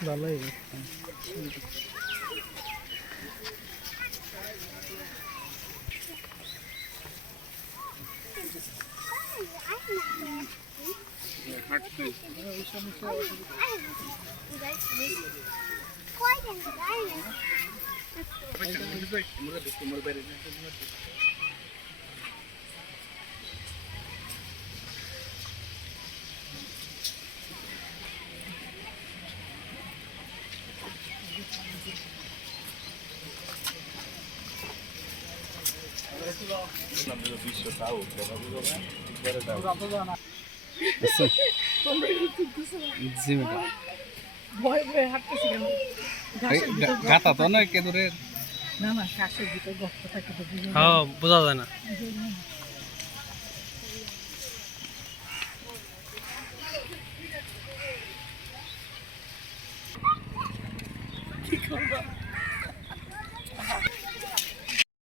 ভালোই। জি ম্যাডাম ভয় ভয়ে হাঁটতেছি কেন ঘাসের ভিতর গর্ত- গাতা তো নয় কে দূরে না না ঘাসের ভিতর গর্ত থাকে তো হ্যাঁ বোঝা যায় না কি করবা